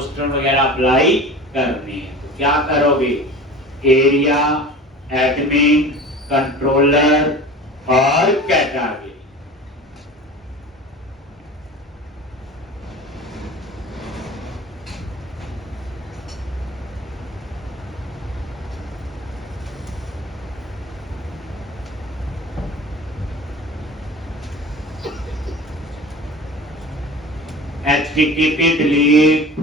Poster वगैरह apply करने हैं। तो क्या करोगे, एरिया, एडमिन, कंट्रोलर और category. HTTP delete,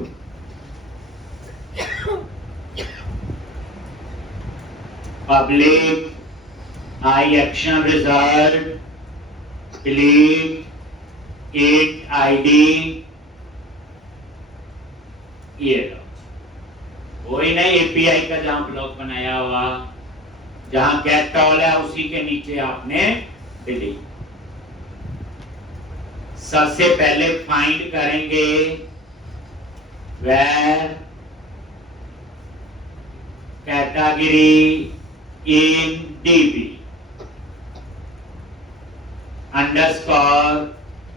public, iAction result, delete, it ID, ये लो। वही नहीं एपीआई का जहां ब्लॉक बनाया हुआ, जहां गेट टॉल है उसी के नीचे आपने डिलीट। सबसे पहले फाइंड करेंगे where category in DB underscore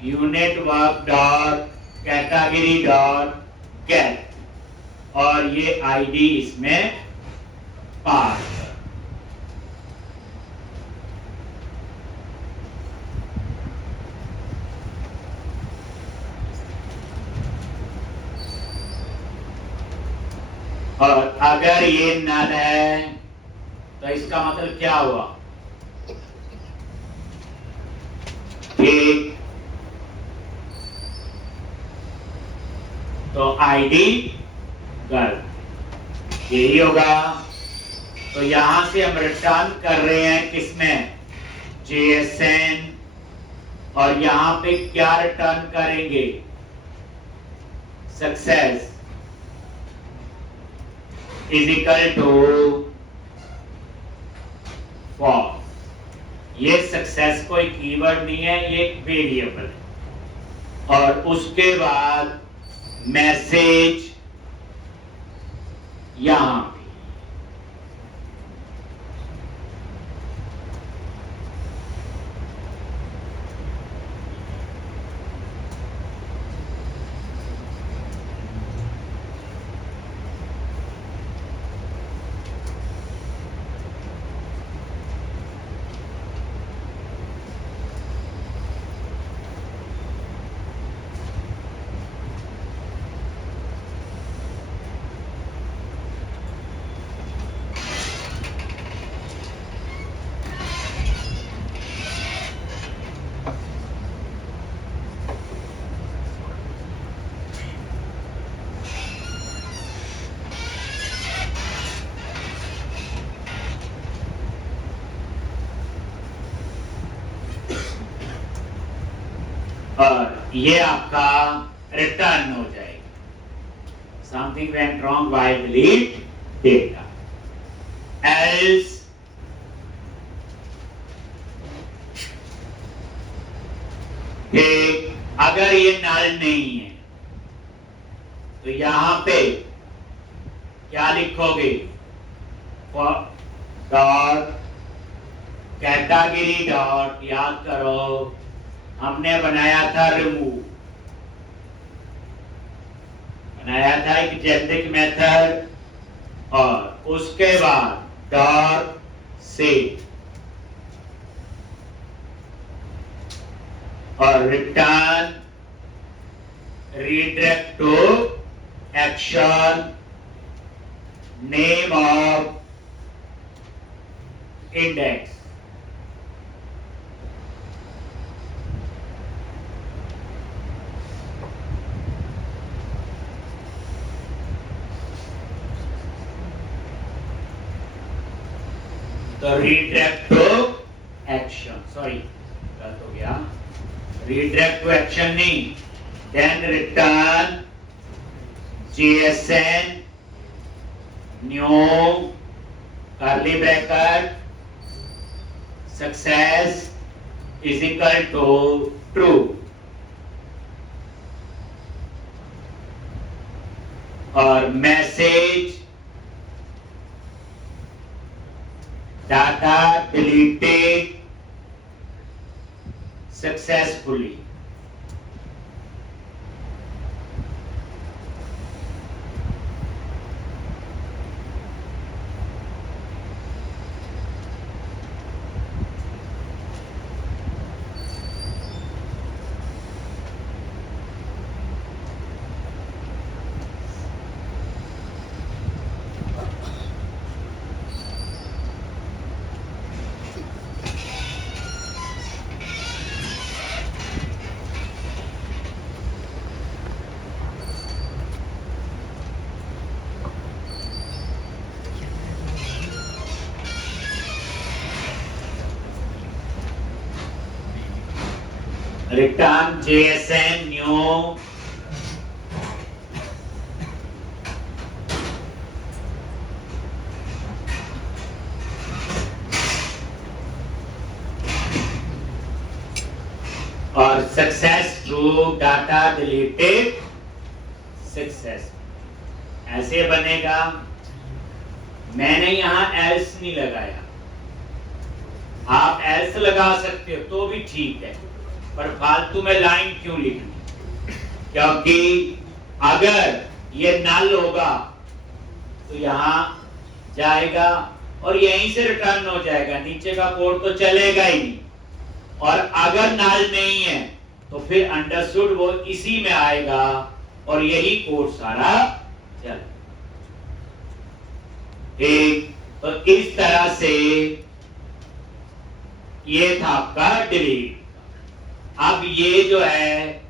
unit work dot category dot get, और ये आईडी इसमें पास। और अगर ये नल है तो इसका मतलब क्या हुआ, ठीक, तो आईडी गलत, यही होगा। तो यहां से हम रिटर्न कर रहे हैं किसमें, JSN, और यहां पे क्या रिटर्न करेंगे, success is equal to false. ये सक्सेस कोई कीवर्ड नहीं है, ये एक वेरिएबल है। और उसके बाद मैसेज यहां पे, और ये आपका रिटर्न हो जाएगा। Something went wrong while delete data, else ठीक, अगर ये नल नहीं है तो यहां पे क्या लिखोगे, डॉट कैटेगरी डॉट, याद करो हमने बनाया था रिमूव, बनाया था एक जेनेरिक मेथड, और उसके बाद डॉट से और return redirect to action name of index. तो रीडायरेक्ट टू एक्शन, सॉरी गलत हो गया, रीडायरेक्ट टू एक्शन नहीं, then return JSN new curly bracket success is equal to true, और message data deleted successfully. Return JSN new और success true data deleted success ऐसे बनेगा। मैंने यहां एल्स नहीं लगाया, आप एल्स लगा सकते हो तो भी ठीक है, पर फालतू में लाइन क्यों लिखनी, क्योंकि अगर ये नल होगा तो यहां जाएगा और यहीं से रिटर्न हो जाएगा, नीचे का कोड तो चलेगा ही नहीं। और अगर नल नहीं है तो फिर अंडरस्टूड वो इसी में आएगा और यही कोड सारा चल। ठीक, तो इस तरह से ये था आपका डिलीट। अब ये जो है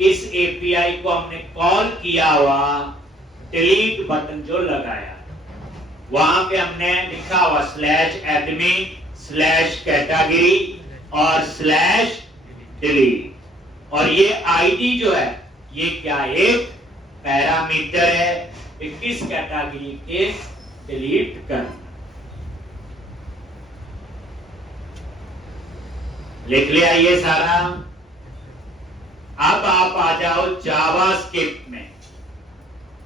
इस एपीआई को हमने कॉल किया हुआ डिलीट बटन जो लगाया, वहां पे हमने लिखा हुआ /admin/category और /delete, और ये आईडी जो है ये क्या एक पैरामीटर है कि किस कैटेगरी के डिलीट करना। लिख लिया ये सारा। अब आप आ जाओ जावास्क्रिप्ट में।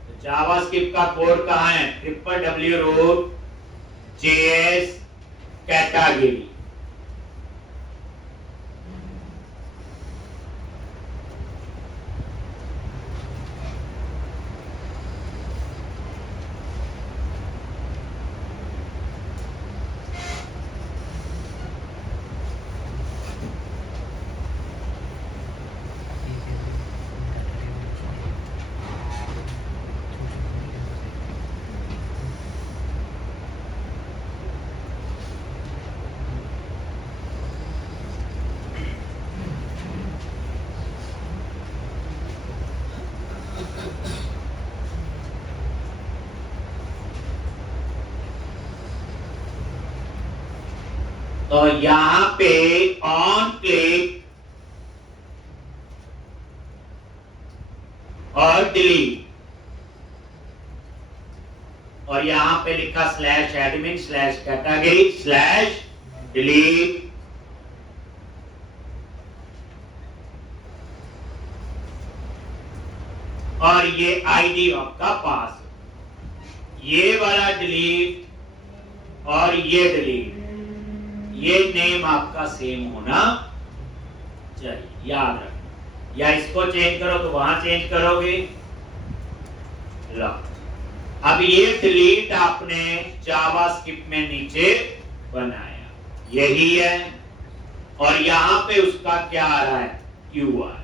तो जावास्क्रिप्ट का कोड कहां है? www.js category. तो यहां पे ऑन क्लिक और डिलीट, और यहां पे लिखा /admin/category/delete, और ये आईडी आपका पास, ये वाला डिलीट और ये डिलीट, ये नेम आपका सेम होना चाहिए, याद रखना। या इसको चेंज करो तो वहां चेंज करोगे। लो, अब ये डिलीट आपने जावास्क्रिप्ट में नीचे बनाया, यही है, और यहां पे उसका क्या आ रहा है? QR।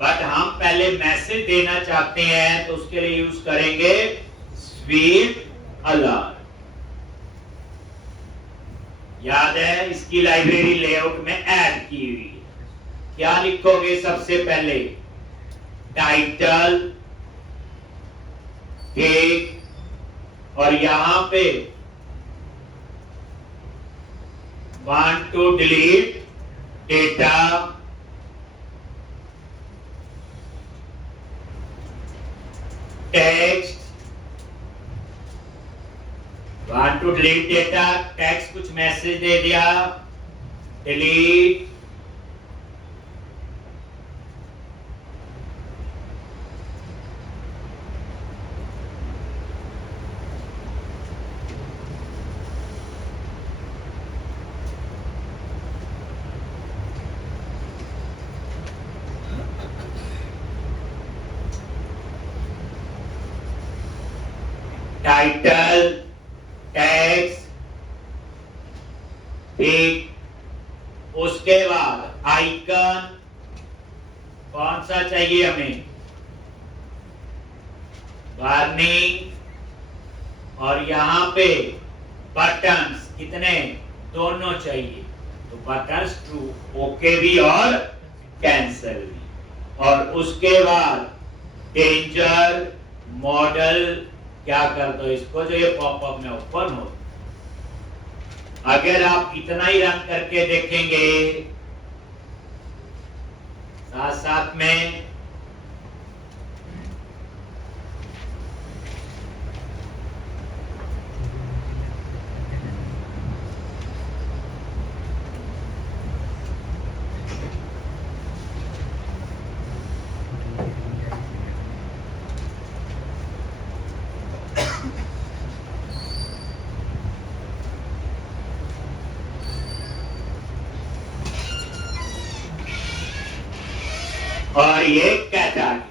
बट हम पहले मैसेज देना चाहते हैं तो उसके लिए यूज करेंगे स्वीट अलर्ट। याद है, इसकी लाइब्रेरी लेआउट में ऐड की हुई है। क्या लिखोगे? सबसे पहले टाइटल, ठीक, और यहां पे want to delete data, text, want to delete data, text कुछ मैसेज दे दिया, डिलीट, टाइटल, टैक्स, ठीक। उसके बाद आइकन कौन सा चाहिए हमें? वार्निंग, और यहां पे बटन्स कितने? दोनों चाहिए, तो बटन्स ट्रू, ओके भी और कैंसिल भी। और उसके बाद डेंजर मॉडल क्या कर दो इसको, जो ये पॉपअप में ओपन हो। अगर आप इतना ही रन करके देखेंगे साथ साथ में और ये कैटागी।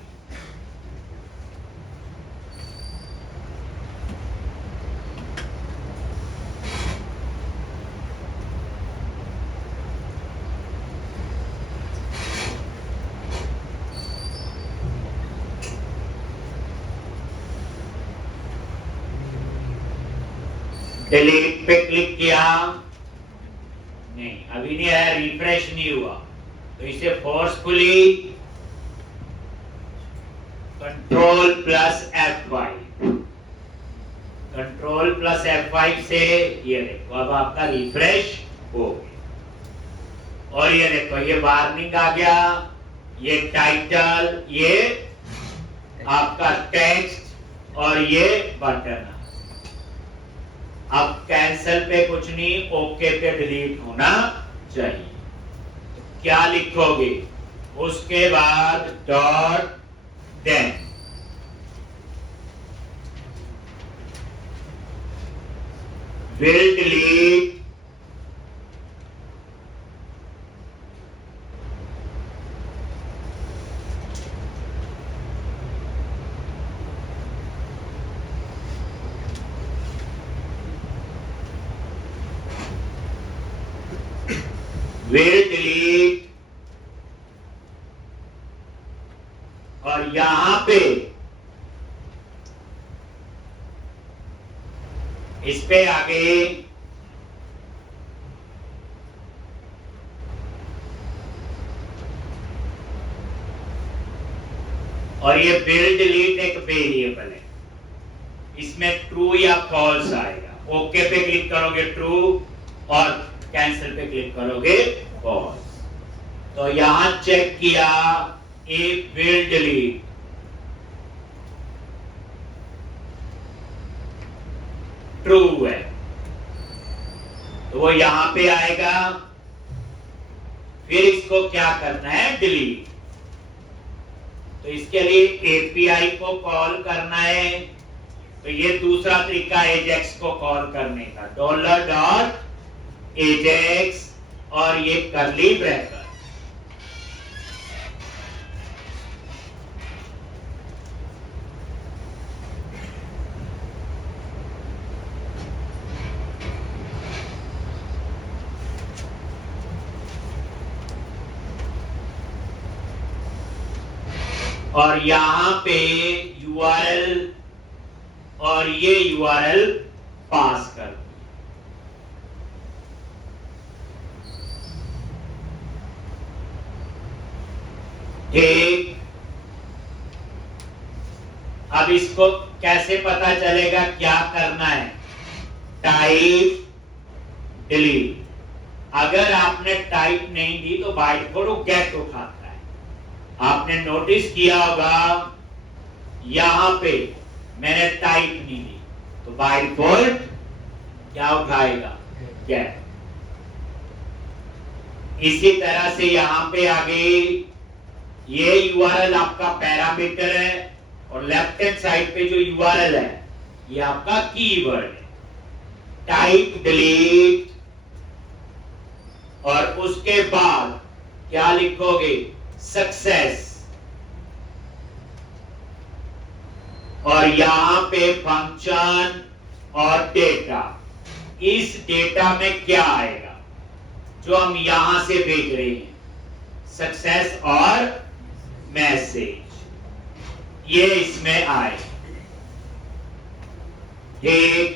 डिलीट पे क्लिक किया, नहीं अभी नहीं आया, रिफ्रेश नहीं हुआ, तो इसे forcefully control plus F5, control plus F5 से ये देखो अब आपका रिफ्रेश हो गया। और ये देखो ये वार्निंग आ गया, ये टाइटल, ये आपका टेक्स्ट और ये बटन। अब कैंसल पे कुछ नहीं, ओके पे डिलीट होना चाहिए। तो क्या लिखोगे, उसके बाद डॉट देन विल डिलीट और यहां पे इस पे आगे और ये विल डिलीट एक वेरिएबल है, इसमें ट्रू या फॉल्स आएगा। ओके पे क्लिक करोगे ट्रू और कैंसिल पे क्लिक करोगे फॉल्स। तो यहां चेक किया इफ विल डिलीट, ट्रू है तो वो यहां पे आएगा। फिर इसको क्या करना है, डिलीट। तो इसके लिए एपीआई को कॉल करना है, तो ये दूसरा तरीका एजेक्स को कॉल करने का, $.ajax और ये करली ब्रैकेट। और यहां पे URL और ये URL पास कर दो। ठीक, अब इसको कैसे पता चलेगा क्या करना है, टाइप डिलीट। अगर आपने टाइप नहीं दी तो बाय डिफॉल्ट वो गेट उठाता है। आपने नोटिस किया होगा यहां पे मैंने टाइप नहीं दी तो बाय डिफॉल्ट क्या उठाएगा, गेट। इसी तरह से यहां पे आगे ये यूआरएल आपका पैरामीटर है और लेफ्ट हैंड साइड पे जो यूआरएल है ये आपका कीवर्ड है। टाइप डिलीट और उसके बाद क्या लिखोगे, सक्सेस। और यहां पे फंक्शन और डेटा, इस डेटा में क्या आएगा जो हम यहां से भेज रहे हैं, सक्सेस और मैसेज, ये इसमें आए। ठीक,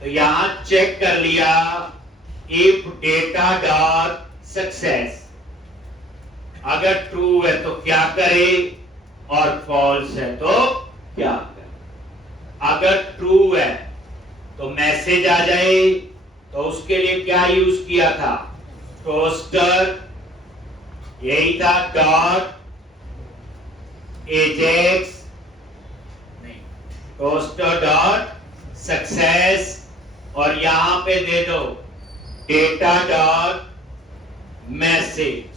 तो यहां चेक कर लिया इफ डेटा डॉट सक्सेस, अगर ट्रू है तो क्या करे और फॉल्स है तो क्या करे। अगर ट्रू है तो मैसेज आ जाए, तो उसके लिए क्या यूज किया था, टोस्टर यही था डॉट एजेक्स नहीं टोस्टर डॉट सक्सेस और यहां पे दे दो डेटा डॉट मैसेज।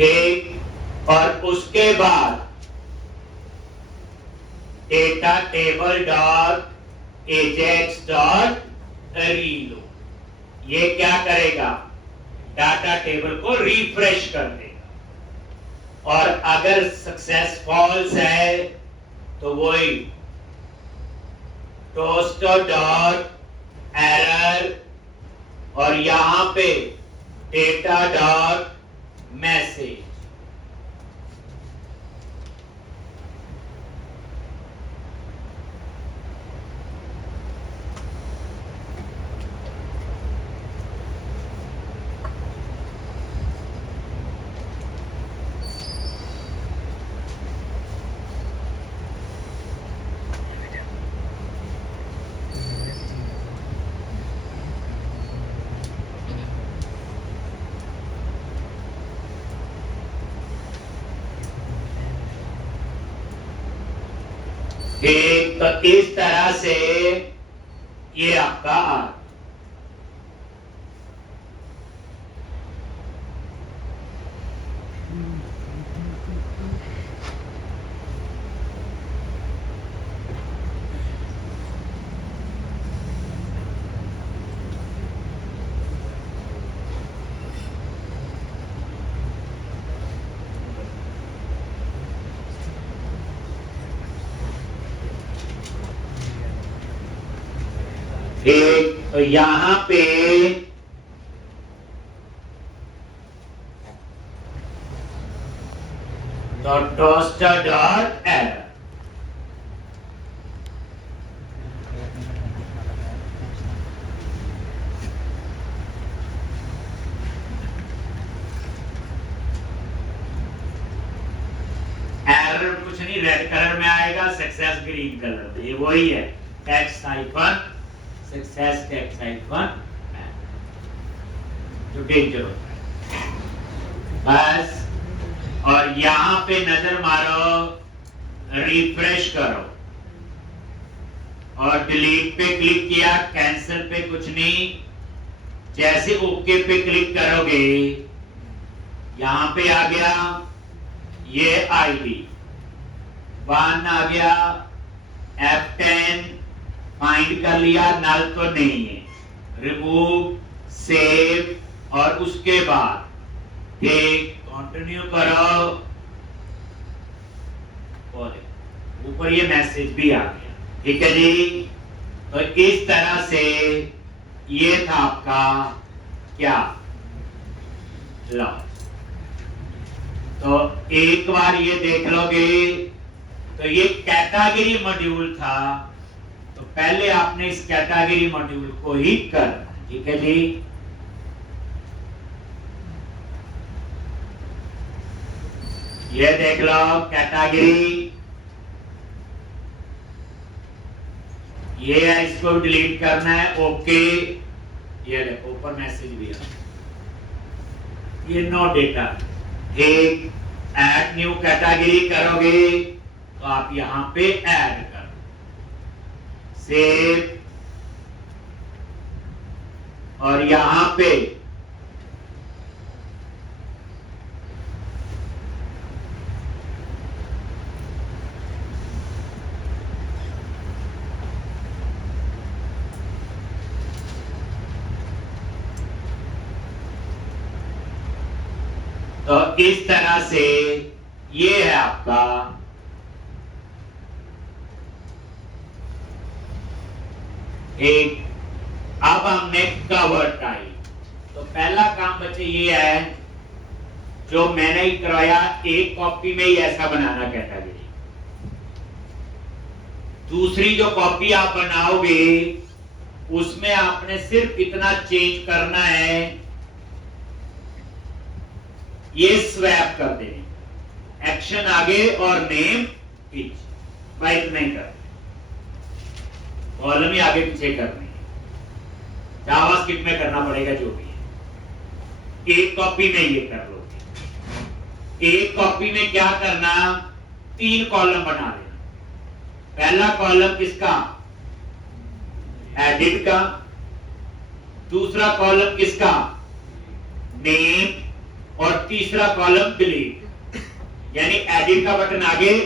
एक और उसके बाद data table dot Ajax dot reload. ये क्या करेगा? डाटा टेबल को रिफ्रेश कर देगा और अगर सक्सेस फॉल्स है तो वही टोस्टर डॉट एरर और यहां पे डेटा डॉट मैसेज। एक तो इस तरह से ये आपका एक तो यहां पे टोस्टर डॉट एरर एरर कुछ नहीं रेड कलर में आएगा, सक्सेस ग्रीन कलर में। ये वही है text hyphen success text hyphen जो डेंजर होता है बस। और यहां पे नजर मारो, रिफ्रेश करो और डिलीट पे क्लिक किया, कैंसिल पे कुछ नहीं। जैसे ओके पे क्लिक करोगे यहां पे आ गया ये आईडी 1 आ गया, F10 फाइंड कर लिया, नल तो नहीं है, रिमूव सेव और उसके बाद ठीक कंटिन्यू करो और ऊपर ये मैसेज भी आ गया। ठीक है जी, तो इस तरह से ये था आपका क्या लॉस। तो एक बार ये देख लोगे तो ये कैटेगरी मॉड्यूल था, तो पहले आपने इस कैटेगरी मॉड्यूल को ही करना। ठीक है जी, ये देख लो कैटेगरी, ये है, इसको डिलीट करना है, ओके। ये देखो ऊपर मैसेज भी है, ये नो डेटा। एक ऐड न्यू कैटेगरी करोगे तो आप यहां पे ऐड करो, सेव और यहां पे तो इस तरह से ये है आपका एक अब हमने कवर टाइप, तो पहला काम बच्चे ये है जो मैंने ही करवाया, एक कॉपी में ही ऐसा बनाना कैटेगरी। दूसरी जो कॉपी आप बनाओगे उसमें आपने सिर्फ इतना चेंज करना है, ये स्वैप कर देंगे, एक्शन आगे और नेम पीछे, वाइट नहीं कर, कॉलम ही आगे पीछे करनी है, जावास्क्रिप्ट में करना पड़ेगा जो भी है। एक कॉपी में ये कर लोगे। एक कॉपी में क्या करना, 3 कॉलम बना देना। पहला कॉलम किसका, एडिट का। दूसरा कॉलम किसका, नेम। और तीसरा कॉलम डिलीट, यानी एडिट का बटन आगे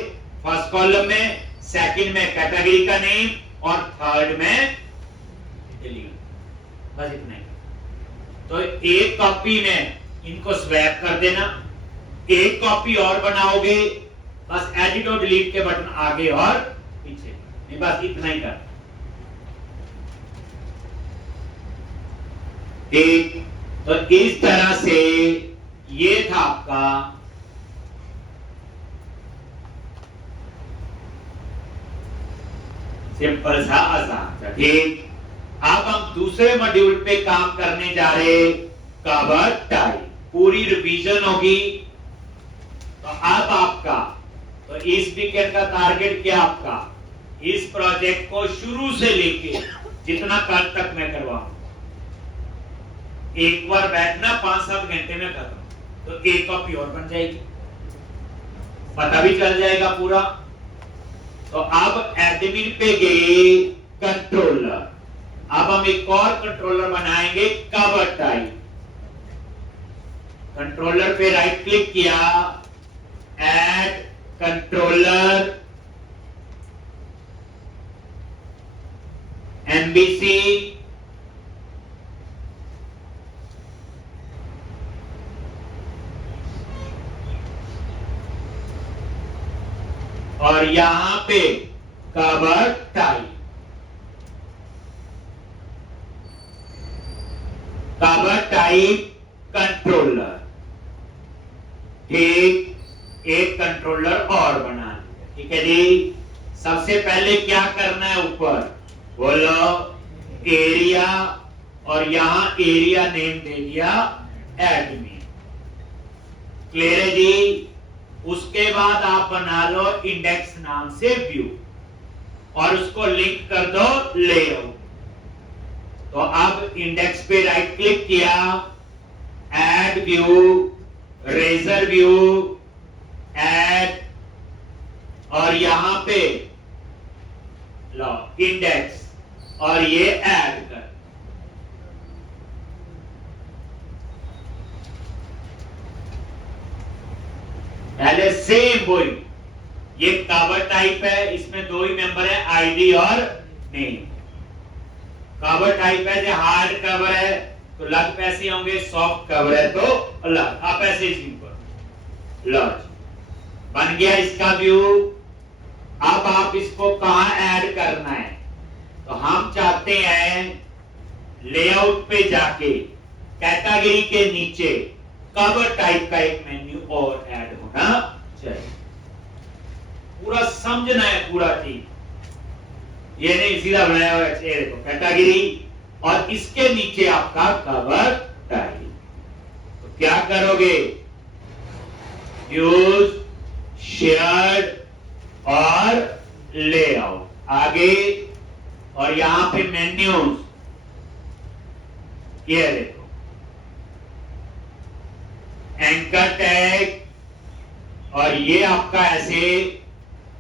फर्स्ट कॉलम में, सेकंड में कैटेगरी का नेम और थर्ड में डिलीट, बस इतना ही। तो एक कॉपी में इनको स्वैप कर देना, एक कॉपी और बनाओगे, बस एडिट और डिलीट के बटन आगे और पीछे, नहीं बस इतना ही कर। ठीक, तो इस तरह से ये था आपका सिंपल सा आसान। ठीक, अब हम दूसरे मॉड्यूल पे काम करने जा रहे, कवर टाइप। पूरी रिवीजन होगी। तो अब आपका, तो इस वीकेंड का टारगेट क्या आपका, इस प्रोजेक्ट को शुरू से लेके जितना कल तक मैं करवाऊं, एक बार बैठना 5-7 घंटे में खत्म, तो एक कॉपी और बन जाएगी, पता भी चल जाएगा पूरा। तो अब एडमिन पे गए, कंट्रोलर। अब हम एक और कंट्रोलर बनाएंगे, कवर टाइप। कंट्रोलर पे राइट क्लिक किया, ऐड कंट्रोलर, एमबीसी, और यहां पे cover type. Cover type controller. ठीक, एक कंट्रोलर और बना लिया। ठीक है जी, सबसे पहले क्या करना है, ऊपर बोलो एरिया, और यहां एरिया नेम दे दिया एडमिन। क्लियर है जी। उसके बाद आप बना लो इंडेक्स नाम से व्यू, और उसको लिंक कर दो लेआउट। तो अब इंडेक्स पे राइट क्लिक किया, add view, razor view, add, और यहां पे लो इंडेक्स, और ये ऐड कर। पहले सेम वही, ये कवर टाइप है, इसमें 2 ही मेंबर है, आईडी और नेम। कवर टाइप है, जो हार्ड कवर है तो अलग पैसे होंगे, सॉफ्ट कवर है तो अलग। आप ऐसे ही सिंपल लॉज बन गया इसका व्यू। अब आप इसको कहां ऐड करना है, तो हम चाहते हैं लेआउट पे जाके कैटेगरी के नीचे कवर टाइप का एक मेन्यू और ऐड होना चाहिए। पूरा समझना है पूरा चीज, ये नहीं सीधा बनाया हुआ है। ये देखो कैटेगरी, और इसके नीचे आपका कवर टाइप। तो क्या करोगे, यूज, शेयर्ड और लेआउट आगे, और यहां पे मेन्यूज, ये देखो एंकर टैग, और ये आपका ऐसे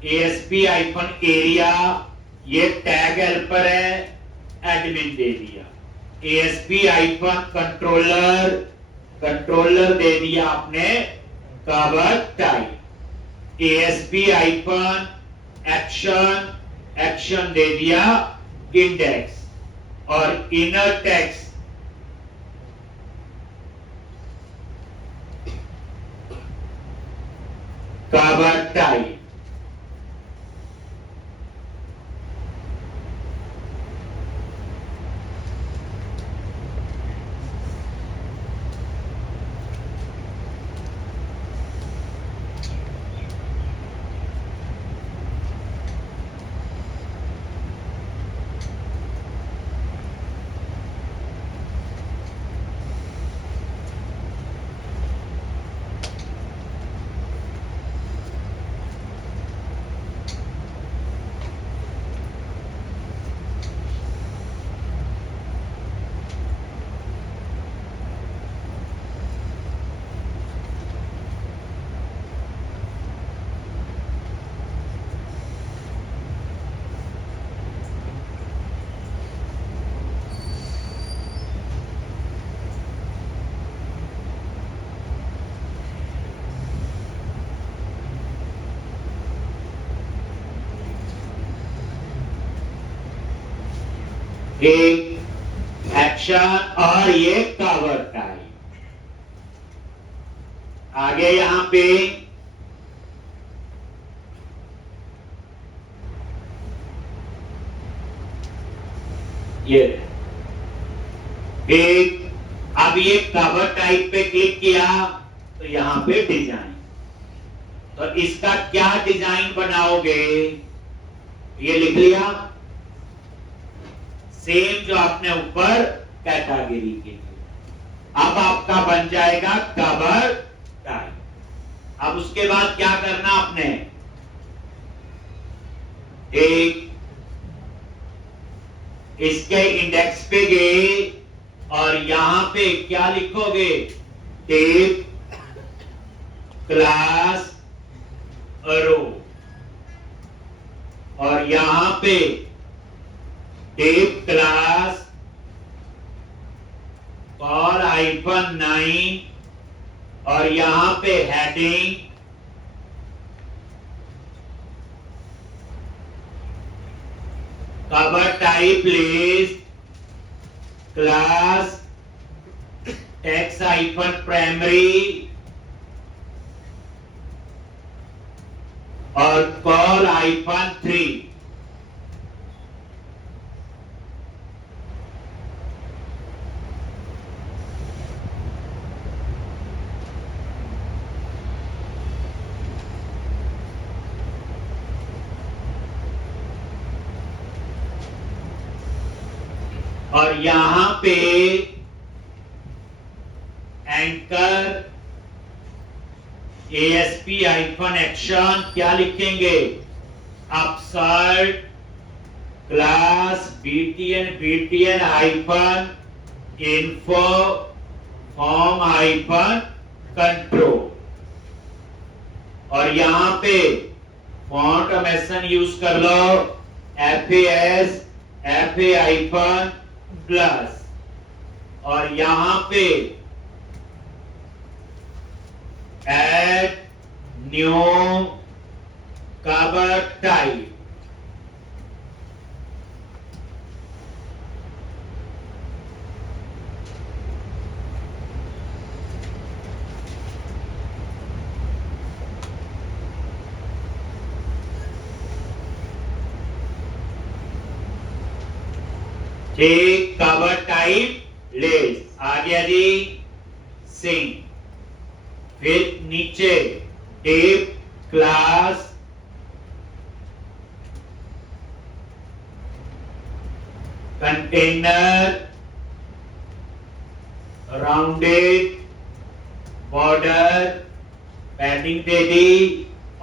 ASP आइकन एरिया, ये टैग हेल्पर है, एडमिन दे दिया। ASP आइकन कंट्रोलर, कंट्रोलर दे दिया आपने cover type. ASP icon action, action दे दिया इंडेक्स, और इनर टेक्स्ट कवर टाइप। एक एक्शन और ये कवर टाइप। आगे यहां पे ये एक, अब ये कवर टाइप पे क्लिक किया तो यहां पे डिजाइन, तो इसका क्या डिजाइन बनाओगे ये लिख लिया, सेम जो आपने ऊपर कैटेगरी के लिए। अब आपका बन जाएगा कवर टाइप। अब उसके बाद क्या करना आपने, एक इसके इंडेक्स पे गए और यहां पे क्या लिखोगे, टेप क्लास रो, और यहां पे टेप क्लास कॉल -9, और यहां पे heading cover type list class text -primary और कॉल -3। और यहां पे एंकर ASP-एक्शन क्या लिखेंगे, अपसर्ट class BTN -info form -control, और यहां पे फॉन्ट ऑटोमेशन यूज कर लो FA प्लस, और यहां पे ऐड न्यू कवर टाइप। ठीक, कवर टाइप लिस्ट आ गया जी, सिंग। फिर नीचे टेप class container rounded border padding दे दी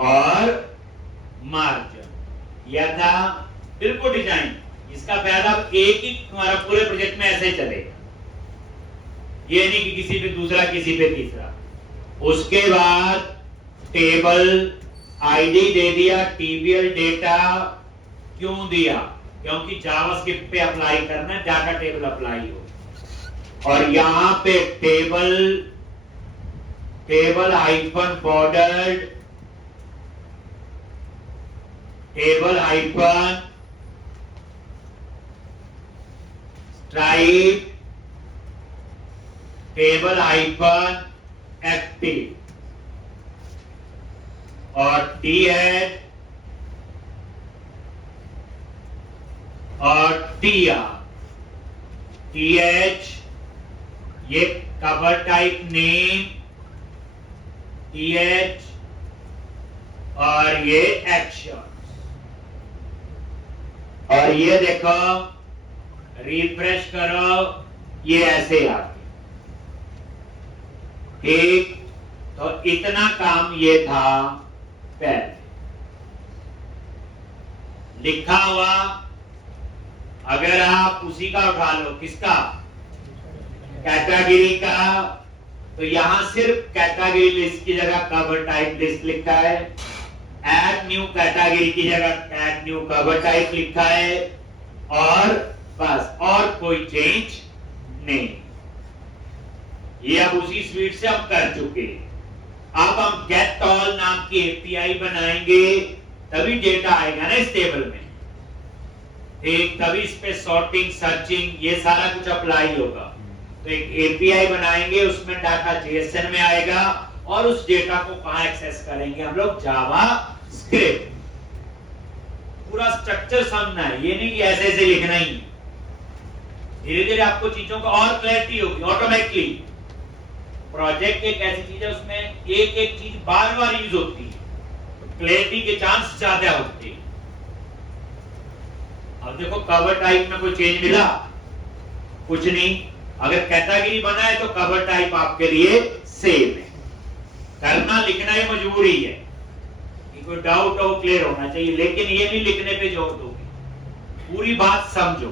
और मार्जिन, यह था बिल्कुल डिजाइन। इसका फायदा एक ही हमारा पूरे प्रोजेक्ट में ऐसे ही चलेगा, ये नहीं कि किसी पे दूसरा किसी पे तीसरा। उसके बाद टेबल आईडी दे दिया, टीबीएल डेटा क्यों दिया, क्योंकि जावास्क्रिप्ट पे अप्लाई करना है, डाटा टेबल अप्लाई हो। और यहां पे table hyphen bordered, table hyphen stripe, table hyphen active, और टीएड और टीएच ये कवर टाइप नेम, टीएच और ये एक्शन। और ये देखो रिफ्रेश करो, ये ऐसे आ गया। ठीक, तो इतना काम ये था पहले लिखा हुआ। अगर आप उसी का उठा लो, किसका, कैटेगरी का, तो यहां सिर्फ कैटेगरी लिस्ट की जगह कवर टाइप लिस्ट लिखा है, ऐड न्यू कैटेगरी की जगह ऐड न्यू कवर टाइप लिखा है, और बस, और कोई चेंज नहीं। ये अब उसी स्पीड से हम कर चुके। अब हम गेट ऑल नाम की एपीआई बनाएंगे, तभी डेटा आएगा ना इस टेबल में। एक तभी इस पे सॉर्टिंग, सर्चिंग, ये सारा कुछ अप्लाई होगा। तो एक एपीआई बनाएंगे, उसमें डाटा जेएसएन में आएगा और उस डेटा को कहां एक्सेस करेंगे हम लोग, जावा स्क्रिप्ट। पूरा स्ट्रक्चर समझना है, ये नहीं कि ऐसे ऐसे लिखना ही। धीरे धीरे आपको चीजों का और क्लैरिटी होगी ऑटोमेटिकली। प्रोजेक्ट एक ऐसी चीज है, उसमें एक एक चीज बार बार यूज होती है, तो क्लैरिटी के चांस ज्यादा होते हैं। अब देखो कवर टाइप में कोई चेंज मिला, कुछ नहीं। अगर कैटेगरी बना है तो कवर टाइप आपके लिए सेम है। करना लिखना ही मजबूरी है, कि कोई डाउट हो क्लियर होना चाहिए, लेकिन ये नहीं लिखने पे जोर दोगे, पूरी बात समझो।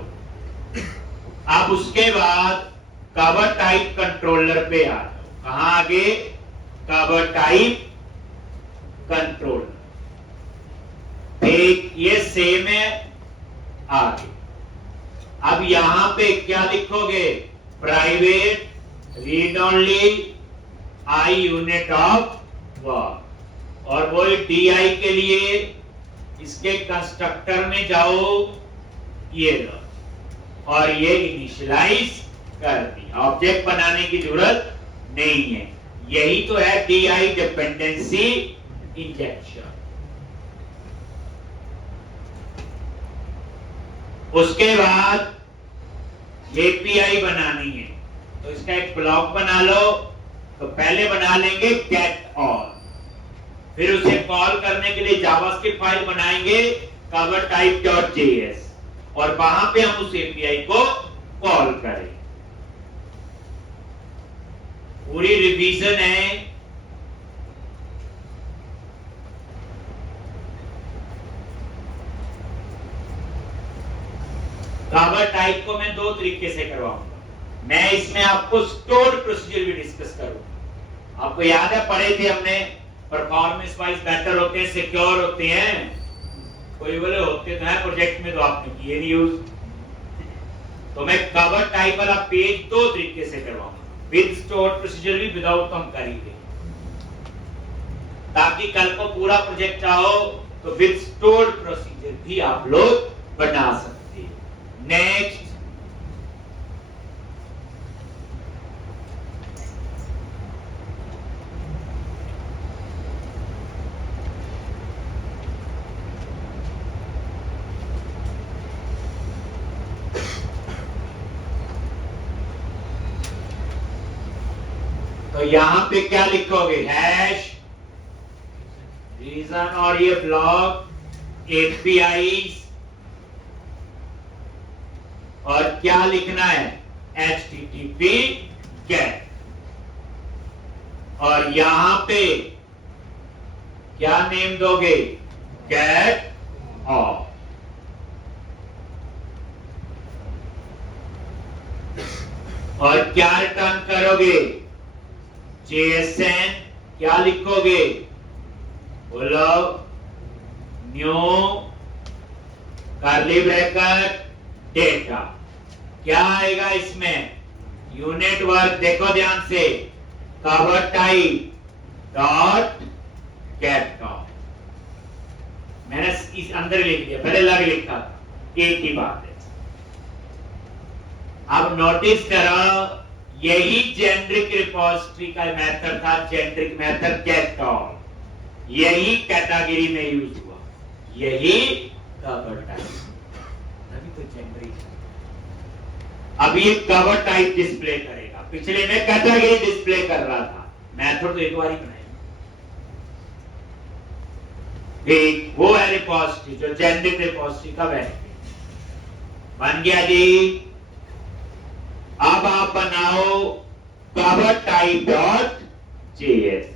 अब उसके बाद कवर टाइप कंट्रोलर पे आ जाओ। कहां आगे, कवर टाइप कंट्रोलर। एक ये सेम है आगे। अब यहां पे क्या लिखोगे, private read only I unit of work. और वो DI के लिए इसके कंस्ट्रक्टर में जाओ, ये लो, और ये इनिशियलाइज कर दिया। ऑब्जेक्ट बनाने की जरूरत नहीं है। यही तो है DI डिपेंडेंसी इंजेक्शन। उसके बाद एपीआई बनानी है, तो इसका एक ब्लॉक बना लो। तो पहले बना लेंगे गेट ऑल, फिर उसे कॉल करने के लिए जावास्क्रिप्ट फाइल बनाएंगे कवर टाइप .js, और वहां पे हम उस एपीआई को कॉल करें। पूरी रिवीजन है। कवर टाइप को मैं दो तरीके से करवाऊंगा। मैं इसमें आपको स्टोर्ड प्रोसीजर भी डिस्कस करूंगा। आपको याद है, पढ़े थे हमने, परफॉर्मेंस वाइज बेटर होते हैं, सिक्योर होते हैं। कोई बोले होते तो है प्रोजेक्ट में, तो आपने किए नहीं यूज। तो मैं कवर टाइप वाला पेज दो तरीके से करवाऊंगा, विद स्टोर्ड प्रोसीजर भी, विदाउट तो हम कर ही दें, ताकि कल को पूरा प्रोजेक्ट आओ तो विद स्टोर्ड प्रोसीजर भी आप लोग बना सकते। नेक्स्ट, तो यहां पे क्या लिखोगे, हैश रीजन, और ये ब्लॉक एपीआई, और क्या लिखना है, HTTP गेट। और यहां पे क्या नेम दोगे, गेट ऑल। और क्या रिटर्न करोगे, JSN। क्या लिखोगे, बोलो, न्यू कर्ली ब्रैकेट डेटा। क्या आएगा इसमें, यूनिट वर्क। देखो ध्यान से, cover type dot gate dot, मैंने इस अंदर लिख दिया, पहले अलग लिखा था, एक ही बात है। अब नोटिस करो, यही जेनरिक रिपोजिटरी का मेथड था, जेनरिक मेथड गेट ऑल, यही कैटेगरी में यूज हुआ, यही कवर टाइप, तभी तो जेनरिक। अब ये कवर टाइप डिस्प्ले करेगा, पिछले में कैटेगरी डिस्प्ले कर रहा था। मेथड तो एक बार ही बनाया। एक वो है रिपोजिटरी जो जेनरिक रिपोजिटरी का बेनिफिट बन गया जी। अब आप बनाओ कवर टाइप डॉट जेएस।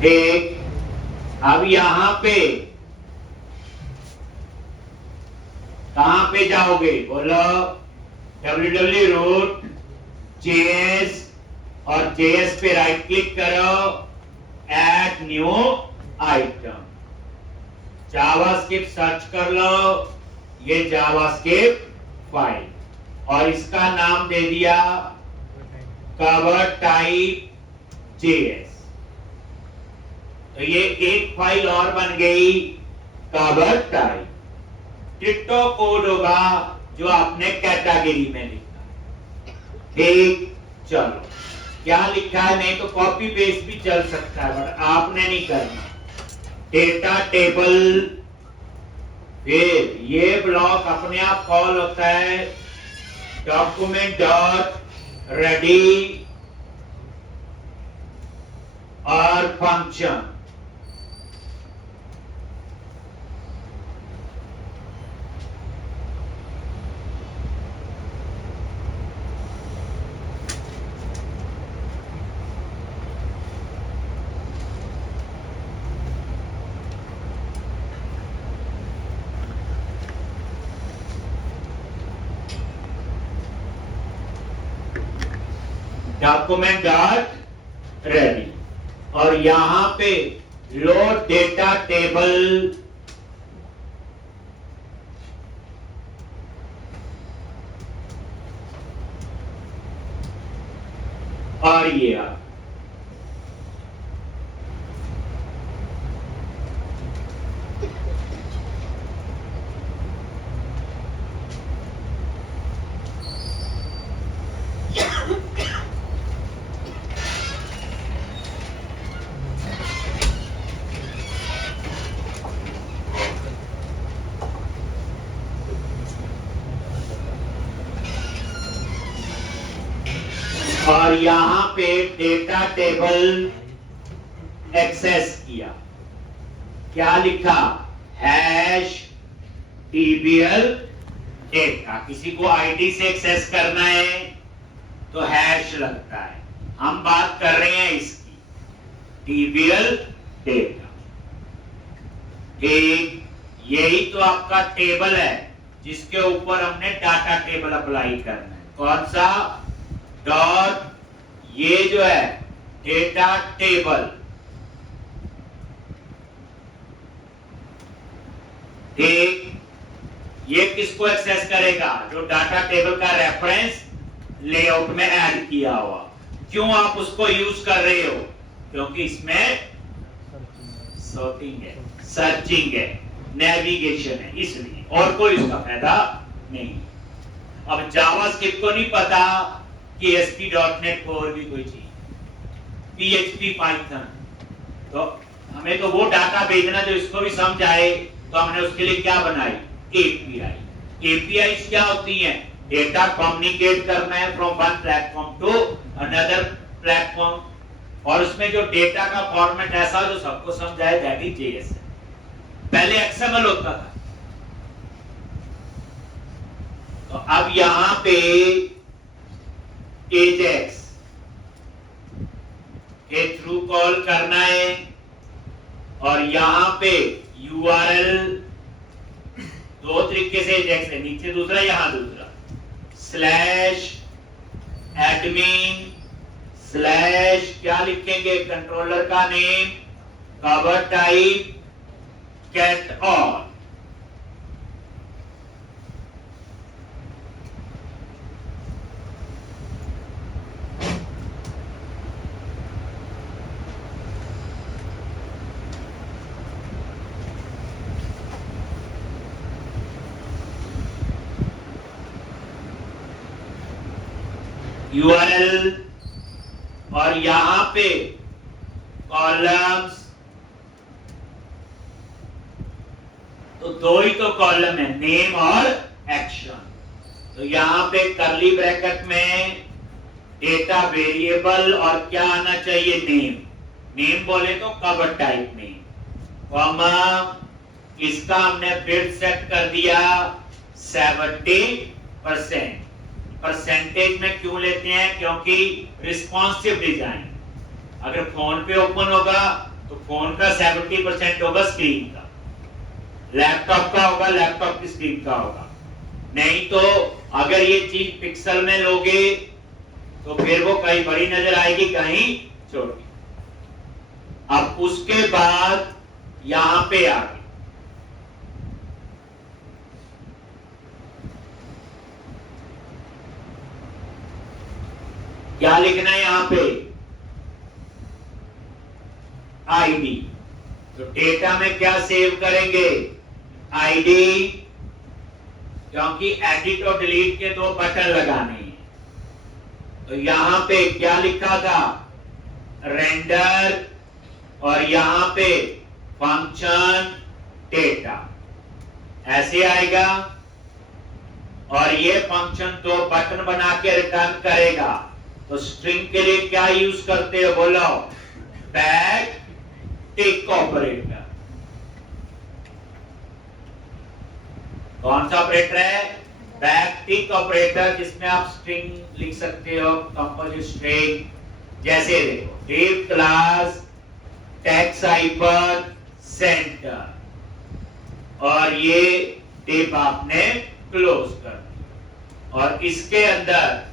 ठीक, अब यहां पे कहां पे जाओगे बोलो, www.js और js पे राइट क्लिक करो, add new item, JavaScript search कर लो, ये जावास्क्रिप्ट फाइल, और इसका नाम दे दिया कवर टाइप JS। तो ये एक फाइल और बन गई कवर टाइप। डिट्टो कोड होगा जो आपने कैटेगरी में लिखा। ठीक, चलो क्या लिखा है, नहीं तो कॉपी पेस्ट भी चल सकता है, बट आपने नहीं करना। डेटा टेबल, फिर ये ब्लॉक अपने आप कॉल होता है डॉक्यूमेंट डॉट रेडी और फंक्शन। डॉक्यूमेंट डॉट रेडी, और यहां पे लोड डेटा टेबल, और ये और यहां पे डेटा टेबल एक्सेस किया, क्या लिखा, हैश tbl डेटा। किसी को आईडी से एक्सेस करना है तो हैश लगता है, हम बात कर रहे हैं इसकी tbl डेटा। ठीक, यही तो आपका टेबल है जिसके ऊपर हमने डाटा टेबल अप्लाई करना है। कौन सा, डॉट, ये जो है डेटा टेबल। ठीक, ये किसको एक्सेस करेगा, जो डाटा टेबल का रेफरेंस लेआउट में ऐड किया हुआ। क्यों आप उसको यूज कर रहे हो, क्योंकि इसमें सर्चिंग है, सर्चिंग है, नेविगेशन है, इसलिए, और कोई उसका फायदा नहीं। अब जावास्क्रिप्ट को नहीं पता कि ASP.NET Core भी कोई चीज, PHP पाइथन, तो हमें तो वो डाटा भेजना जो इसको भी समझ आए, तो हमने उसके लिए क्या बनाई, API। API क्या होती है, डेटा कम्युनिकेट करना है from one platform to another platform, और उसमें जो डेटा का फॉर्मेट ऐसा जो सबको समझाए, दैट इज JS। पहले XML होता था, तो अब यहां पे AJAX के थ्रू कॉल करना है, और यहां पे URL दो तरीके से AJAX है, नीचे दूसरा, यहां दूसरा, /admin/ क्या लिखेंगे, कंट्रोलर का name, cover type, get all। URL, और यहां पे कॉलम्स, तो दो ही तो कॉलम है, नेम और एक्शन। तो यहां पे करली ब्रैकेट में डेटा वेरिएबल, और क्या आना चाहिए, नेम। नेम बोले तो कवर टाइप नेम, कॉमा, इसका हमने बिट सेट कर दिया 70%। परसेंटेज में क्यों लेते हैं, क्योंकि रिस्पॉन्सिव डिजाइन, अगर फोन पे ओपन होगा तो फोन का 70% होगा स्क्रीन का, लैपटॉप का होगा लैपटॉप की स्क्रीन का होगा। नहीं तो अगर ये चीज पिक्सल में लोगे तो फिर वो कहीं बड़ी नजर आएगी कहीं छोटी। अब उसके बाद यहां पे आ गए, क्या लिखना है यहां पे, आईडी। तो डेटा में क्या सेव करेंगे, आईडी, क्योंकि एडिट और डिलीट के दो बटन लगाने हैं। तो यहां पे क्या लिखा था, रेंडर, और यहां पे फंक्शन डेटा, ऐसे आएगा। और ये फंक्शन दो बटन बना के रिटर्न करेगा। तो स्ट्रिंग के लिए क्या यूज करते हो, बोलो, बैक टिक ऑपरेटर। कौन सा ऑपरेटर है, बैक टिक ऑपरेटर, जिसमें आप स्ट्रिंग लिख सकते हो, कंपोजिट स्ट्रिंग। जैसे देखो, div class text hyphen centre, और ये डिव आपने क्लोज कर दिया। और इसके अंदर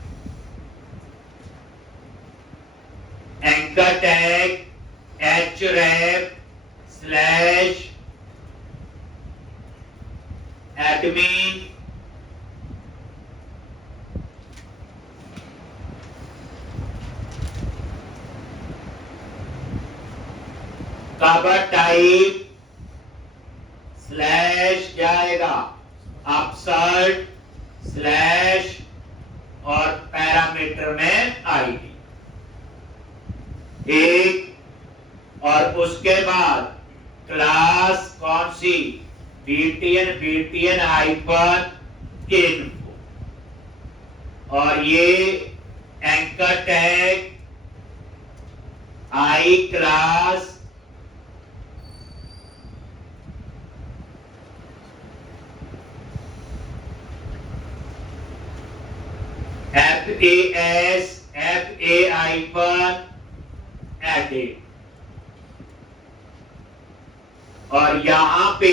anchor tag href slash admin cover type slash क्या आएगा, अपसर्ट स्लैश, और पैरामीटर में आईडी एक। और उसके बाद क्लास कौन सी, btn हाइफन इन्फो, और ये एंकर टैग आई क्लास fa हाइफन एडिट। और यहां पे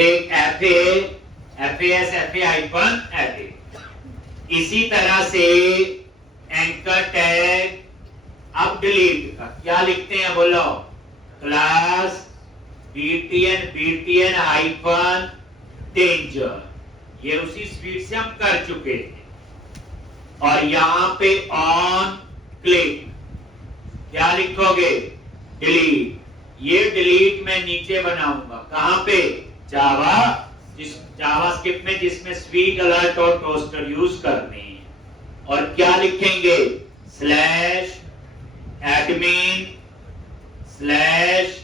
एक FAS हाइफन एडिट। इसी तरह से एंकर टैग, अब डिलीट का क्या लिखते हैं, बोलो, क्लास btn हाइफन डेंजर। ये उसी स्पीड से हम कर चुके थे। और यहां पे ऑन क्लिक क्या लिखोगे, डिलीट। ये डिलीट मैं नीचे बनाऊंगा, कहां पे, जावा, जावास्क्रिप्ट में, जिसमें स्वीट अलर्ट और टोस्टर यूज करने हैं। और क्या लिखेंगे, slash admin slash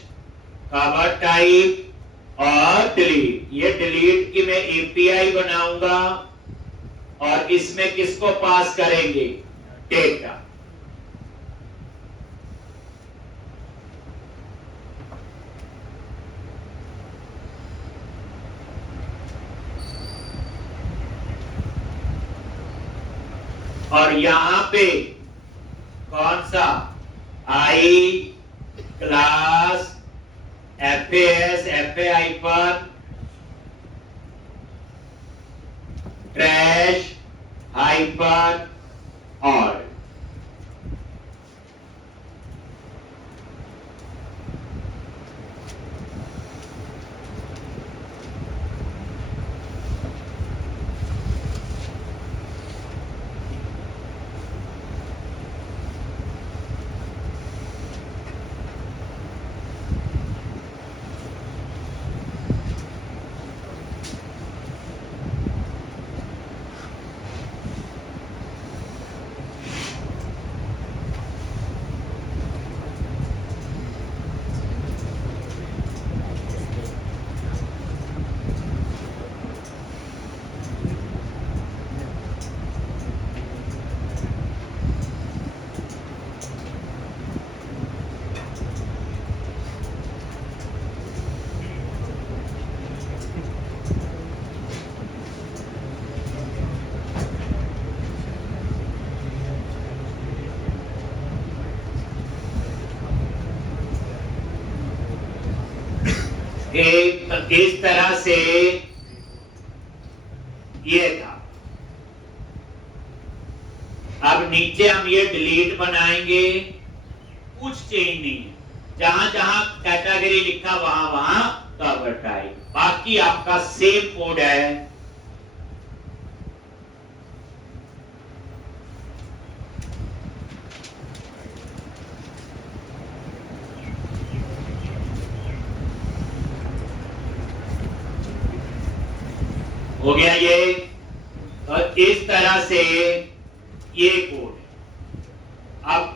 cover type और डिलीट। ये डिलीट की मैं एपीआई बनाऊंगा, और इसमें किसको पास करेंगे, डेटा। और यहां पे कौन सा, I class FAS hyphen trash hyphen all. एक इस तरह से ये था। अब नीचे हम ये डिलीट बनाएंगे, कुछ चेंज नहीं है, जहां जहां कैटेगरी लिखा वहां वहां कवर टाइप, बाकी आपका सेम कोड है। हो गया ये, और इस तरह से ये कोड है। अब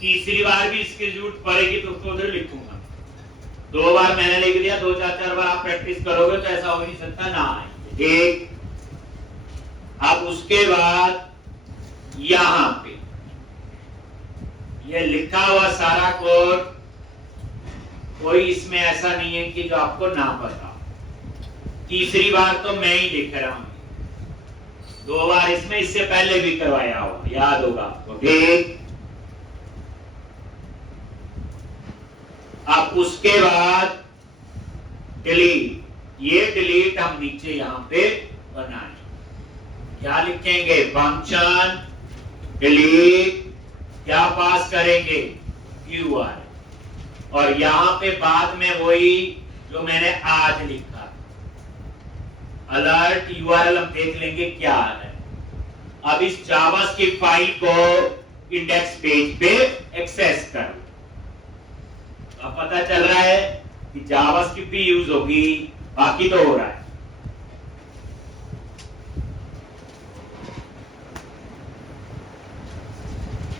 तीसरी बार भी इसकी जरूरत पड़ेगी तो उसको उधर लिखूंगा। 2 बार मैंने लिख दिया, 2-4 बार आप प्रैक्टिस करोगे तो ऐसा हो नहीं सकता ना आए। एक, अब उसके बाद यहां पे ये लिखा हुआ सारा कोड, कोई इसमें ऐसा नहीं है कि जो आपको ना पता। तीसरी बार तो मैं ही लिख रहा हूं, 2 बार इसमें इससे पहले भी करवाया होगा, याद होगा आपको। ठीक, अब उसके बाद डिलीट, ये डिलीट हम नीचे यहां पे बनाए, क्या लिखेंगे, फंक्शन डिलीट, क्या पास करेंगे, यूआरएल, और यहां पे बाद में वही जो मैंने आज लिखा, अलर्ट यूआरएल हम देख लेंगे क्या है। अब इस जावास्क्रिप्ट फाइल को इंडेक्स पेज पे एक्सेस करो। अब पता चल रहा है कि जावास्क्रिप्ट भी यूज होगी, बाकी तो हो रहा है।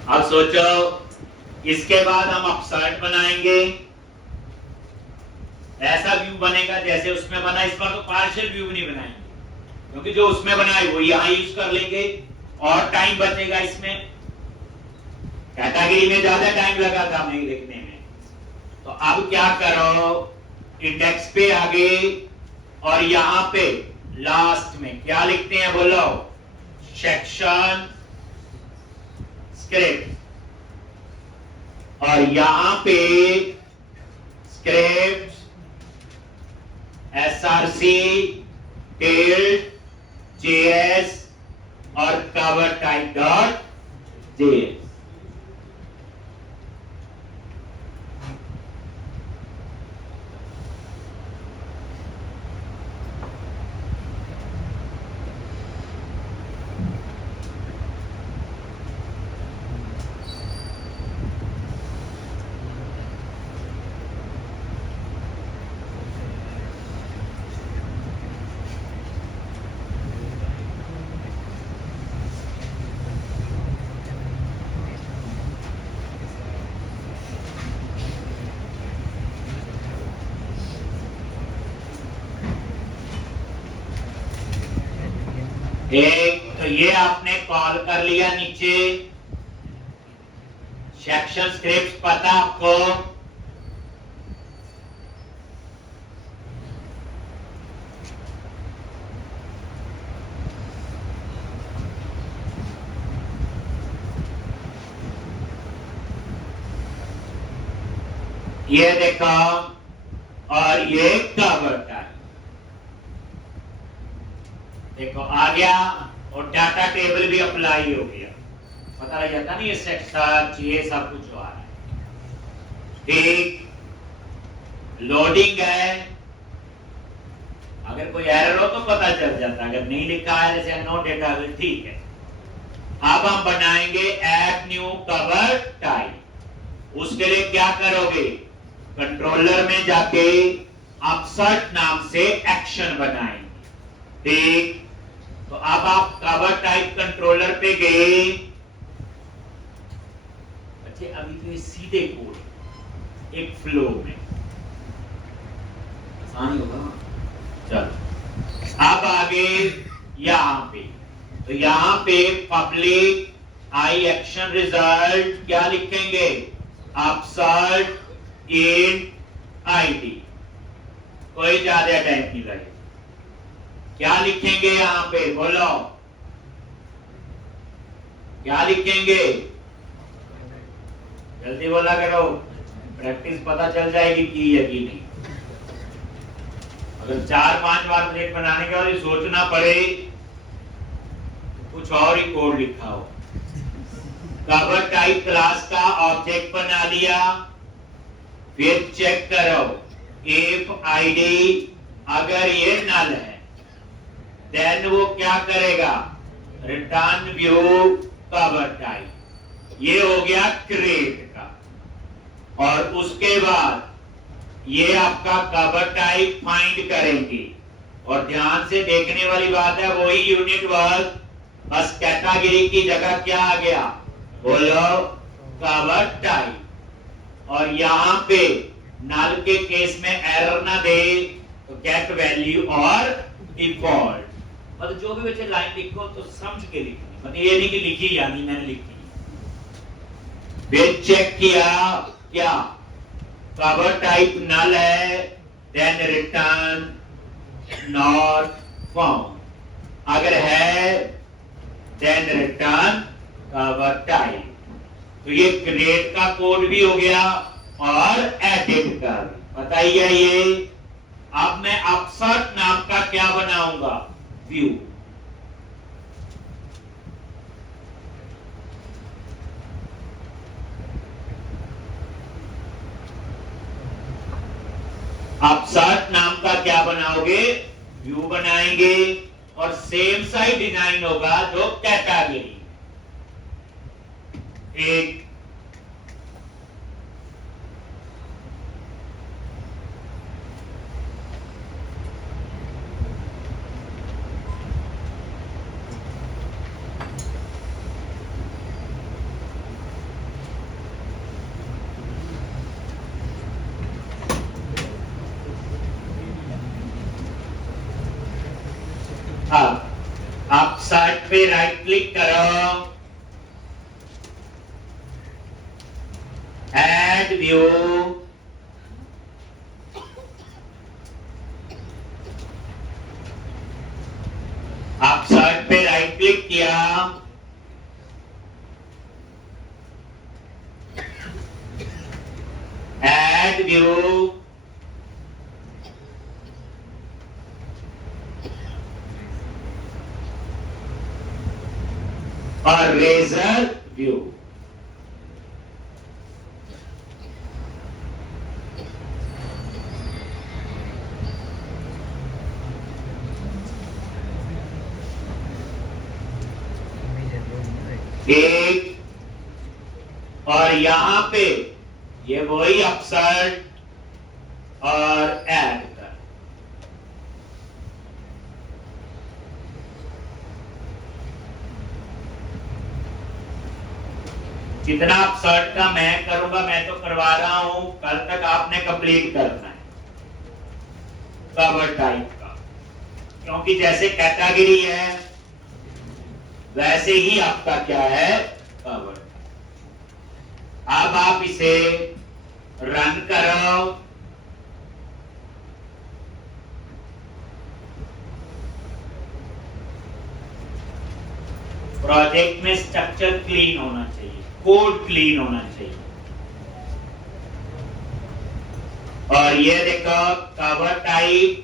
अब सोचो, इसके बाद हम अपसर्ट बनाएंगे, ऐसा व्यू बनेगा जैसे उसमें बना। इस बार तो पार्शियल व्यू नहीं बनाएंगे, क्योंकि जो उसमें बनाए वो यहां यूज कर लेंगे और टाइम बचेगा इसमें। कैटेगरी में ज्यादा टाइम लगा था हमें लिखने में, तो अब क्या करो, इंडेक्स पे आगे और यहां पे लास्ट में क्या लिखते हैं बोलो, सेक्शन स्क्रिप्ट, और यहां पे स्क्रिप्ट src टिल्ड js और cover type dot js। एक तो ये आपने कॉल कर लिया नीचे, सेक्शन स्क्रिप्ट पता आपको, ये देखो, और ये कवर टाइप देखो आ गया, और डाटा टेबल भी अप्लाई हो गया, पता लग जाता नहीं ये सेक्शन ये सब कुछ आ रहा है। ठीक, लोडिंग है, अगर कोई एरर हो तो पता चल जाता, अगर नहीं लिखा है जैसे नो डेटा, ठीक है। अब हम बनाएंगे ऐड न्यू कवर टाइप। उसके लिए क्या करोगे, कंट्रोलर में जाके अपसर्ट नाम से एक्शन बनाएंगे। ठीक, तो अब आप कवर टाइप कंट्रोलर पे गए। बच्चे अभी तो ये सीधे कोड एक फ्लो में आसान होगा। चलो अब आगे यहां पे, तो यहां पे पब्लिक आई एक्शन रिजल्ट क्या लिखेंगे, अपसर्ट इन आईडी, कोई ज्यादा टाइम नहीं लगेगा। क्या लिखेंगे यहां पे बोलो, क्या लिखेंगे, जल्दी बोला करो, प्रैक्टिस पता चल जाएगी कि है कि नहीं। अगर 4-5 बार प्लेट बनाने के बाद ये सोचना पड़े तो कुछ और ही कोड लिखा हो। कवर टाइप क्लास का ऑब्जेक्ट बना लिया, फिर चेक करो इफ आईडी अगर ये नल है देन वो क्या करेगा, रिटर्न व्यू कवर टाइप। ये हो गया क्रिएट का। और उसके बाद ये आपका कवर टाइप फाइंड करेंगे। और ध्यान से देखने वाली बात है, वही यूनिट वर्क बस कैटेगरी की जगह क्या आ गया, बोलो कवर टाइप। और यहां पे नल के केस में एरर ना दे तो गेट वैल्यू और डिफॉल्ट। मतलब जो भी बच्चे लाइन लिखो तो समझ के लिखनी, मतलब ये नहीं कि लिखी यानी मैंने लिखी। फिर चेक किया क्या कवर टाइप नल है, देन रिटर्न नॉट फाउंड। अगर है देन रिटर्न कवर टाइप। तो ये क्रिएट का कोड भी हो गया और एडिट का। बताइए ये अब मैं अपसर्ट नाम का क्या बनाऊंगा, व्यू। अपसर्ट नाम का क्या बनाओगे, व्यू बनाएंगे। और सेम सा ही डिजाइन होगा जो कैटेगरी। एक आप सर्च पे राइट क्लिक करो, ऐड व्यू, आप सर्च पे राइट क्लिक किया, ऐड व्यू, और रेजर व्यू। एक और यहां पे ये वही अपसर्ट और ऐड कर। जितना अपसर्ट का मैं करूंगा, मैं तो करवा रहा हूं, कल तक आपने कंप्लीट करना है कवर टाइप का। क्योंकि जैसे कैटेगरी है वैसे ही आपका क्या है, कवर। अब आप इसे रन करो। प्रोजेक्ट में स्ट्रक्चर क्लीन होना चाहिए, कोड क्लीन होना चाहिए। और ये देखो cover type,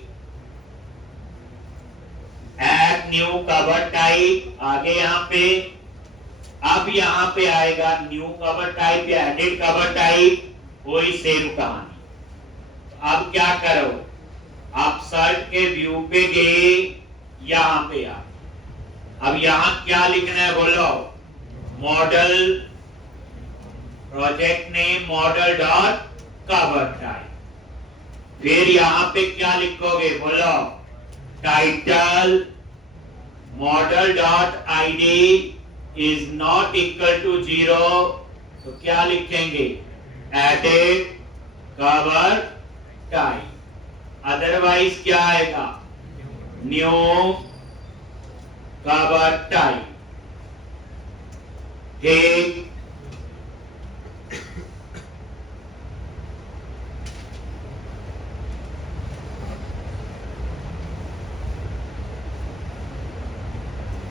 add new cover type आगे यहां पे। अब यहां पे आएगा न्यू कवर टाइप या एडिट कवर टाइप, वही सेम कहानी। अब क्या करो, आप सर्च के व्यू पे गए, यहां पे आ। अब यहां क्या लिखना है बोलो, model, project name model dot cover type. फिर यहां पे क्या लिखोगे बोलो, title model dot ID is not equal to 0। तो क्या लिखेंगे, एडिट कवर टाइप। अदरवाइज क्या आएगा, न्यू कवर टाइप। ठीक,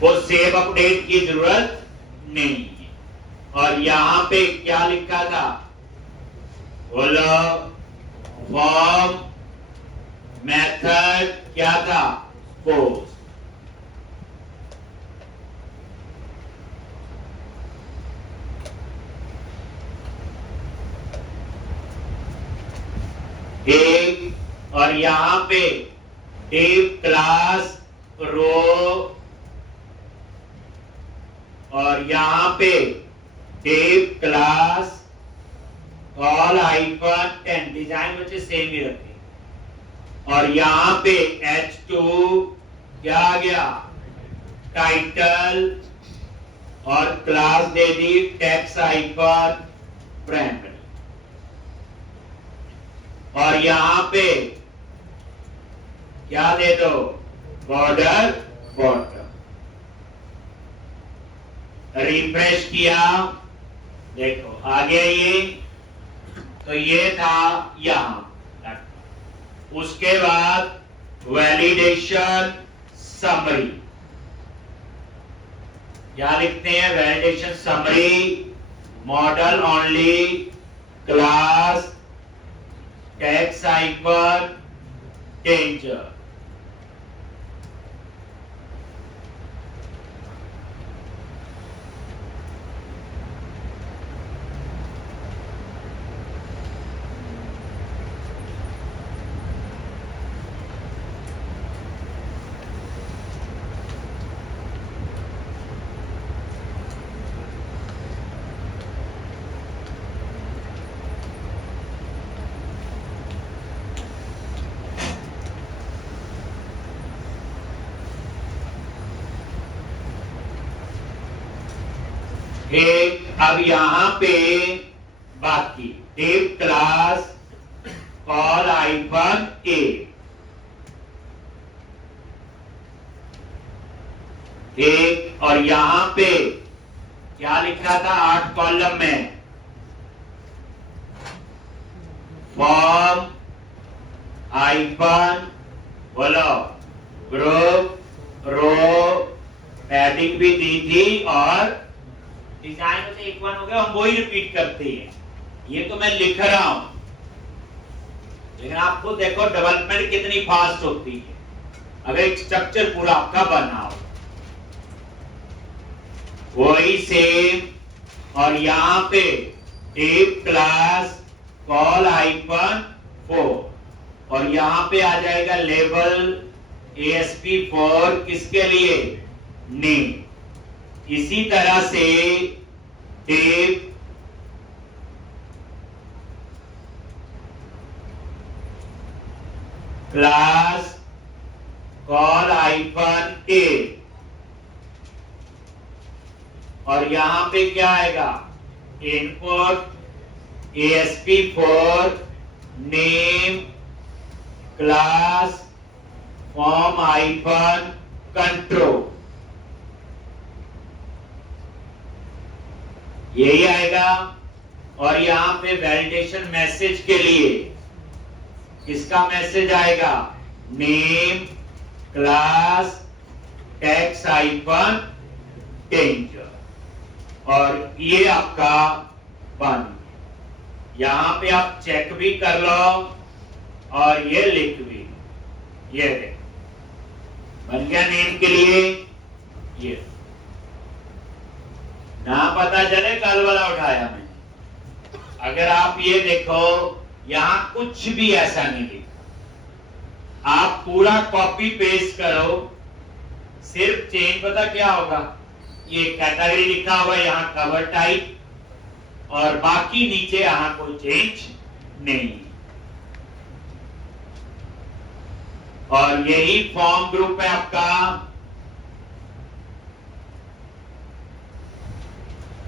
वो सेव अपडेट की जरूरत नहीं है। और यहां पे क्या लिखा था बोलो, फॉर्म मेथड क्या था? पोस्ट। एक और यहां पे div क्लास रो और यहां पे div class call hyphen 10 design बच्चे सेम ही रखें। और यहां पे H2 क्या आ गया? टाइटल और क्लास दे दी टेक्स्ट हाइफन प्राइमरी। और यहां पे क्या दे दो? Border bottom. रिफ्रेश किया, देखो आ गया ये। तो ये था यहां। उसके बाद वैलिडेशन समरी क्या लिखते हैं? Validation summary model only class text hyphen danger. एक अब यहां पे बाकी div क्लास कॉल हाइफन ए। एक और यहां पे क्या लिखा था 8 कॉलम में? फॉर्म हाइफन बोलो ग्रुप रो पैडिंग भी दी थी और डिजाइन में एक वन हो गया। हम वही रिपीट करते हैं। ये तो मैं लिख रहा हूं, लेकिन आपको देखो डेवलपमेंट कितनी फास्ट होती है अगर एक स्ट्रक्चर पूरा आपका बना हो। वही सेम। और यहां पे div क्लास कॉल हाइफन 4 और यहां पे आ जाएगा लेबल ASP4 किसके लिए? नेम। इसी तरह से div क्लास कॉल हाइफन ए और यहां पे क्या आएगा? Input ASP4 name class form hyphen control. यही आएगा। और यहां पे वैलिडेशन मैसेज के लिए किसका मैसेज आएगा? Name class text hyphen danger. और ये आपका बन। यहां पे आप चेक भी कर लो और ये लिख भी। ये देखो बन गया नेम के लिए। ये ना पता चले कल वाला उठाया मैंने। अगर आप ये देखो यहां कुछ भी ऐसा नहीं लिखा। आप पूरा कॉपी पेस्ट करो, सिर्फ चेंज पता क्या होगा? ये कैटेगरी लिखा हुआ यहां कवर टाइप और बाकी नीचे यहां कोई चेंज नहीं। और यही फॉर्म ग्रुप है आपका।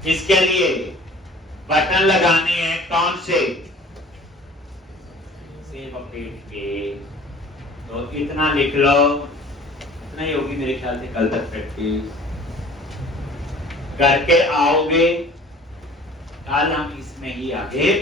इसके लिए बटन लगाने हैं कौन से? सेव अपडेट के। तो इतना लिख लो, इतना ही होगी मेरे ख्याल से कल तक प्रैक्टिस करके आओगे। कल हम इसमें ही आगे